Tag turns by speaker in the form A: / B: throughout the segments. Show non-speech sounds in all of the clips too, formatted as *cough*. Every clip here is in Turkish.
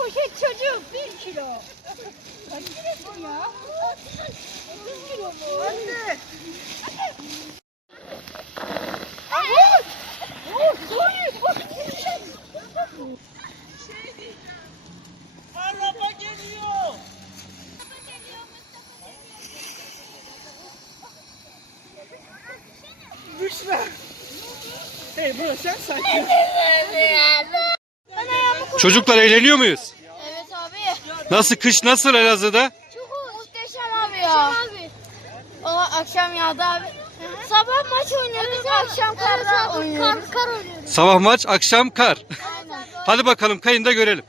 A: poşet çocuğum bir kilo. Kaç şey kilo ya? *laughs*
B: bir kilo mu? Anne. Anne. Hey, bro, şey *laughs* *laughs* şey <yapayım. Bursa. gülüyor> hey, sen sakin. *laughs*
C: Çocuklar eğleniyor muyuz? Evet abi. Nasıl kış nasıl Elazığ'da?
D: Çok hoş.
E: muhteşem abi ya. O akşam yağdı abi. Hı -hı. Sabah maç oynuyoruz,
F: akşam kar, evet, da da oynuyoruz. Kar, kar
C: Sabah maç, akşam kar. *laughs* Hadi bakalım kayın da görelim.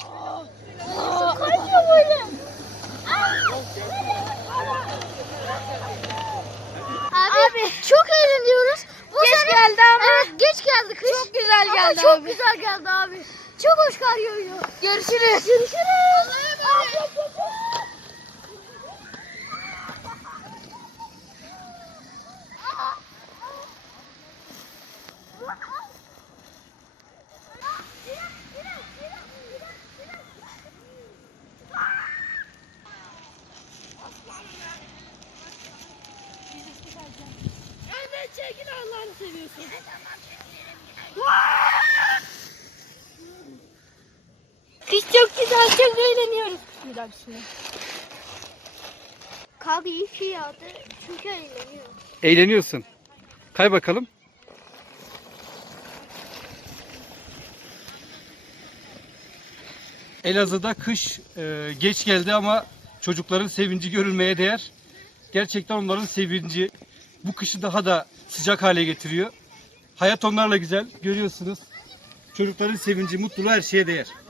F: Oh, oh, çok çok abi. Abi. abi, çok eğleniyoruz.
E: Bu geç sene, saniye... geldi ama. Evet,
F: geç geldi kış.
E: Çok güzel geldi ama abi.
F: Çok güzel geldi abi. Çok hoş kar yağıyor.
E: Görüşürüz.
F: Görüşürüz. Çekil evet. evet, Allah'ını seviyorsun. Evet, tamam, çekilirim yine. gider şimdi. Kalk iyi şey yaptı. Çünkü eğleniyor.
C: Eğleniyorsun. Kay bakalım. Elazığ'da kış e, geç geldi ama çocukların sevinci görülmeye değer. Gerçekten onların sevinci bu kışı daha da sıcak hale getiriyor. Hayat onlarla güzel görüyorsunuz. Çocukların sevinci, mutluluğu her şeye değer.